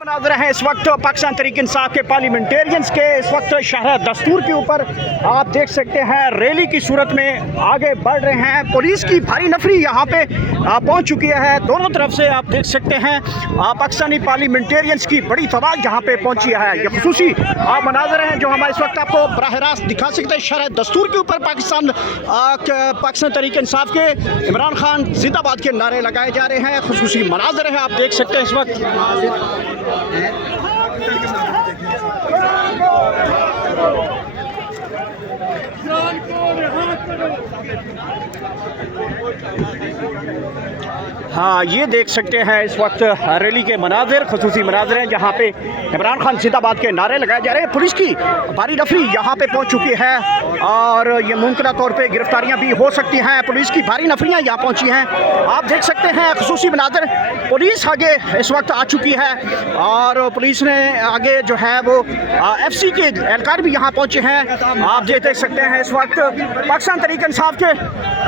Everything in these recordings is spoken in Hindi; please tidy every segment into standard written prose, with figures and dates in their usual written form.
मनाज़र हैं इस वक्त पाकिस्तान तहरीक इंसाफ के पार्लियामेंटेरियंस के इस वक्त शहर दस्तूर के ऊपर आप देख सकते हैं रैली की सूरत में आगे बढ़ रहे हैं। पुलिस की भारी नफरी यहाँ पे पहुँच चुकी है। दोनों तरफ से आप देख सकते हैं पाकिस्तानी पार्लियामेंटेरियंस की बड़ी तादाद यहाँ पे पहुँची है। ये खुसूसी मनाज़र हैं जो हम इस वक्त आपको बराह रास्त दिखा सकते हैं। शहर दस्तूर के ऊपर पाकिस्तान तहरीक इंसाफ के इमरान खान जिंदाबाद के नारे लगाए जा रहे हैं। खुसूसी मनाज़र हैं, आप देख सकते हैं इस वक्त। हाँ, ये देख सकते हैं इस वक्त रैली के मनाजिर, खुसूसी मनाजिर हैं जहाँ पे इमरान खान जिंदाबाद के नारे लगाए जा रहे हैं। पुलिस की भारी नफरी यहाँ पे पहुँच चुकी है और ये मुमकिन तौर पे गिरफ्तारियाँ भी हो सकती हैं। पुलिस की भारी नफरियाँ यहाँ पहुँची हैं, आप देख सकते हैं खुसूसी मनाजिर। पुलिस आगे इस वक्त आ चुकी है और पुलिस ने आगे जो है वो FC के एहलकार भी यहाँ पहुँचे हैं। आप देख सकते हैं इस वक्त पाकिस्तान तहरीक इंसाफ के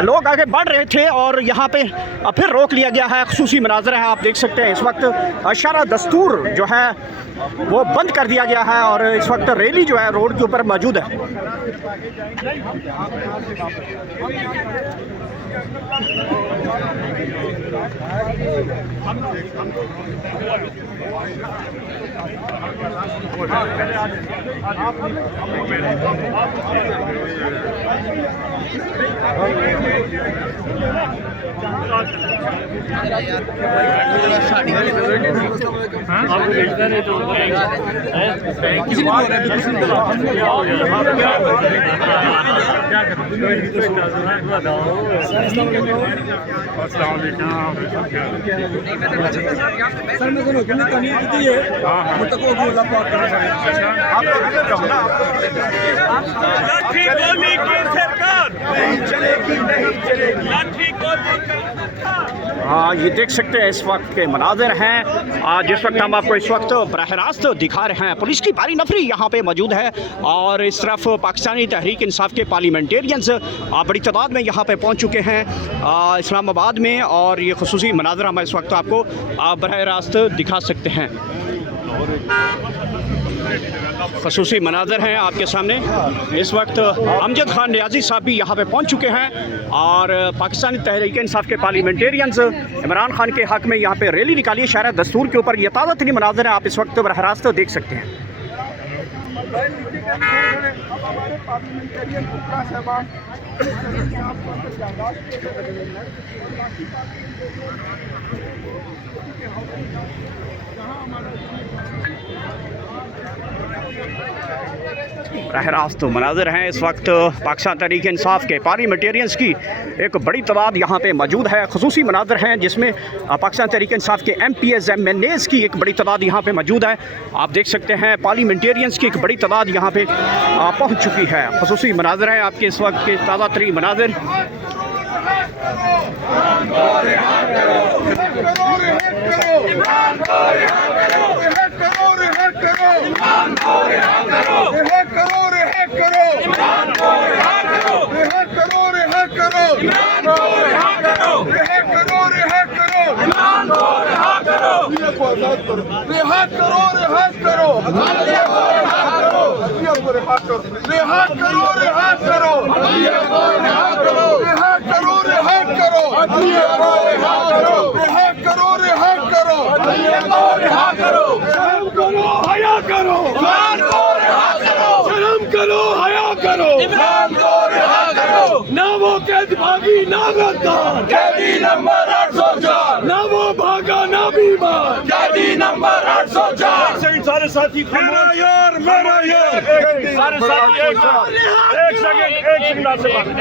लोग आगे बढ़ रहे थे और यहाँ पे फिर रोक लिया गया है। खुसूसी मनाज़र है, आप देख सकते हैं इस वक्त शहर दस्तूर जो है वो बंद कर दिया गया है और इस वक्त रैली जो है रोड के ऊपर मौजूद है। हाँ, ये देख सकते हैं इस वक्त के मनाज़िर हैं जिस वक्त हम आपको इस वक्त बराह रास्त दिखा रहे हैं। पुलिस की भारी नफरी यहाँ पे मौजूद है और इस तरफ पाकिस्तानी तहरीक इंसाफ के पार्लियामेंटेरियंस बड़ी तादाद में यहाँ पे पहुँच चुके हैं इस्लामाबाद में और ये खुसूसी मनाज़िर हम इस वक्त आपको बराह रास्त दिखा सकते हैं। खुसूसी मनाज़िर हैं आपके सामने। इस वक्त अमजद खान रियाजी साहब भी यहाँ पे पहुँच चुके हैं और पाकिस्तानी तहरीक इंसाफ के पार्लियामेंटेरियंस इमरान खान के हक़ में यहाँ पे रैली निकाली है शहर दस्तूर के ऊपर। ये ताज़ा तरीन मनाज़िर हैं, आप इस वक्त बराह रास्त देख सकते हैं। बराह रास्त मनाज़िर हैं इस वक्त पाकिस्तान तहरीक इंसाफ के पार्लियामेंटेरियंस की एक बड़ी तादाद यहाँ पे मौजूद है। खुसूसी मनाज़िर हैं जिसमें पाकिस्तान तहरीक इंसाफ के MPs MNAs की एक बड़ी तादाद यहाँ पे मौजूद है। आप देख सकते हैं पार्लियामेंटेरियंस की एक बड़ी तादाद यहाँ पे पहुँच चुकी है। खुसूसी मनाज़िर हैं आपके इस वक्त के ताज़ा तरीन मनाज़िर। ना वो कैद भागी ना गद्दार, कैदी नंबर 804, ना वो भागा ना बीमार, कैदी नंबर 804। सारे साथी मेरा यार सारे साथी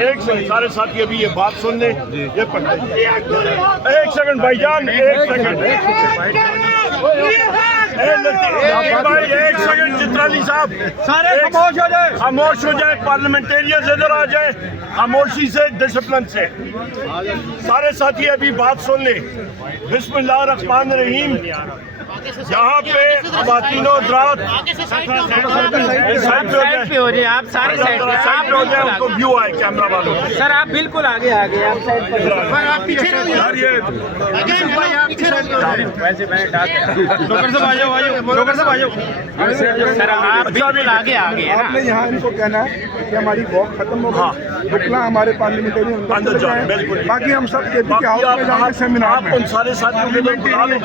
एक सेकंड सारे साथी अभी ये बात सुन ले। ये एक सेकंड भाईजान, एक सेकंड एक सेकंड चित्राली साहब, सारे खामोश हो जाए, खामोश हो जाए। पार्लियामेंटेरियंस इधर आ जाए, खामोशी से, डिसिप्लिन से। सारे साथी अभी बात सुन ले। बिस्मिल्लाह रहमान रहीम। यहाँ पे खवातीनो हज़रात साइड पे हो जाए, आप सारी साइड पे, आप हो जाए, उनको व्यू आए कैमरा वालों को। सर आप बिल्कुल आगे आप साइड पर आप पीछे यार ये वैसे मैंने नौकर साहब आ जाओ नौकर साहब आ जाओ सर आप बिल्कुल आगे है ना। आपने यहाँ इनको कहना है कि हमारी वॉक खत्म हो गई, बुकला हमारे पार्लियामेंट्री अंदर जाए, बिल्कुल। बाकी हम सब केपी के हाउस में जाएंगे सेमिनार आप उन सारे साथियों के लिए बुला लें।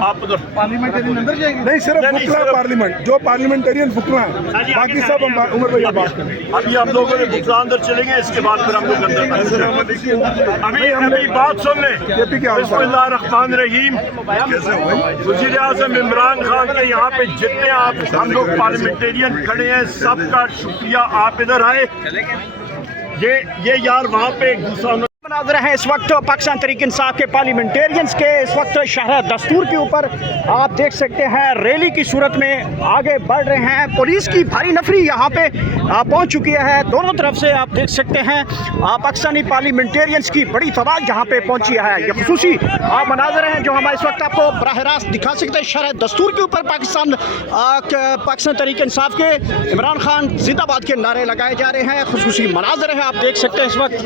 आप उधर पार्लियामेंटेरियन अंदर जाएंगे नहीं, सिर्फ बुकला पार्लियामेंट जो पार्लियामेंटेरियन बुकला है, बाकी सब उमर भैया बात करें। अभी हम लोगों ने बुकला अंदर चलेंगे, इसके बाद फिर हम लोग अंदर अभी बात सुन लें। बिस्मिल्लाहिर्रहमानिर्रहीम। वज़ीर आज़म इमरान खान के यहाँ पे जितने आप हम लोग पार्लियामेंटेरियन खड़े हैं, सबका शुक्रिया। आप इधर आए, ये यार वहाँ पे एक दूसरा मनाज़र हैं इस वक्त पाकिस्तान तहरीक इंसाफ के पार्लियामेंटेरियंस के। इस वक्त शहर दस्तूर के ऊपर आप देख सकते हैं रैली की सूरत में आगे बढ़ रहे हैं। पुलिस की भारी नफरी यहाँ पे पहुँच चुकी है। दोनों तरफ से आप देख सकते हैं पाकिस्तानी पार्लियामेंटेरियंस की बड़ी तादाद यहाँ पे पहुँची है। ये खुसूसी मनाज़र हैं जो हम इस वक्त आपको बराह रास्त दिखा सकते हैं। शहर दस्तूर के ऊपर पाकिस्तान तहरीक इंसाफ के इमरान खान जिंदाबाद के नारे लगाए जा रहे हैं। खुसूसी मनाज़र हैं, आप देख सकते हैं इस वक्त।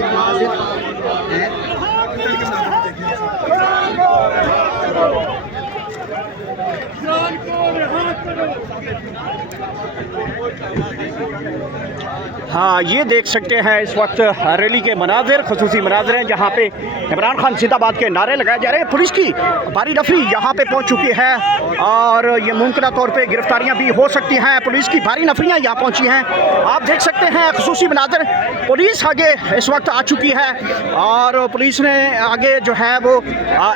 हाँ, ये देख सकते हैं इस वक्त रैली के मनाजिर, खुसूसी मनाजिर हैं जहाँ पे इमरान खान जिंदाबाद के नारे लगाए जा रहे हैं। पुलिस की भारी नफरी यहाँ पे पहुँच चुकी है और ये मुमकिन तौर पे गिरफ्तारियाँ भी हो सकती हैं। पुलिस की भारी नफरियाँ यहाँ पहुँची हैं, आप देख सकते हैं खुसूसी मनाजिर। पुलिस आगे इस वक्त आ चुकी है और पुलिस ने आगे जो है वो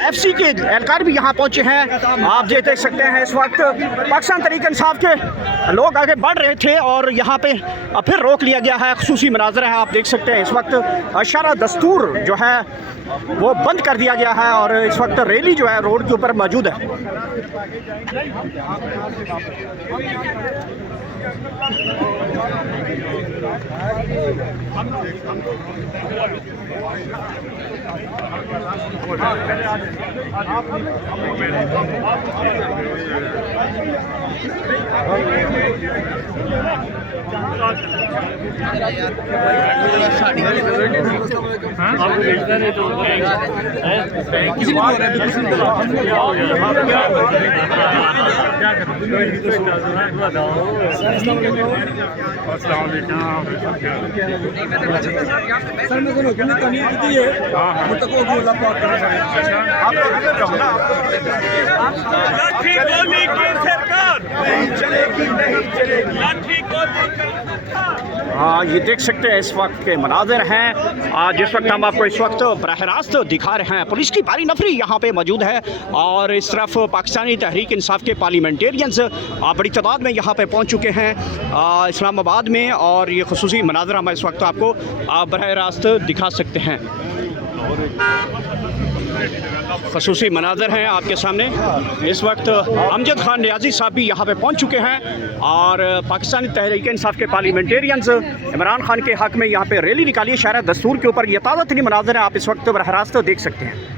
FC के एहलकार भी यहाँ पहुँचे हैं। आप ये देख सकते हैं इस वक्त पाकिस्तान तहरीक इंसाफ के लोग आगे बढ़ रहे थे और यहाँ पे फिर रोक लिया गया है। खुसूसी मनाज़र है, आप देख सकते हैं इस वक्त शहर दस्तूर जो है वो बंद कर दिया गया है और इस वक्त रैली जो है रोड के ऊपर मौजूद है। हाँ, ये देख सकते हैं इस वक्त के मनाज़िर हैं जिस वक्त हम आपको इस वक्त बराह रास्त दिखा रहे हैं। पुलिस की भारी नफरी यहाँ पे मौजूद है और इस तरफ पाकिस्तानी तहरीक इंसाफ के पार्लियामेंटेरियंस बड़ी तादाद में यहाँ पे पहुँच चुके हैं इस्लामाबाद में और ये खुसूसी मनाज़िर हम इस वक्त आपको बराह रास्त दिखा सकते हैं। खुसूसी मनाज़िर हैं आपके सामने। इस वक्त अमजद खान रियाजी साहब भी यहाँ पे पहुँच चुके हैं और पाकिस्तानी तहरीक इंसाफ के पार्लियामेंटेरियंस इमरान खान के हक़ में यहाँ पे रैली निकाली है शहर दस्तूर के ऊपर। ये ताज़ा तरीन मनाज़िर हैं, आप इस वक्त बराह रास्त देख सकते हैं।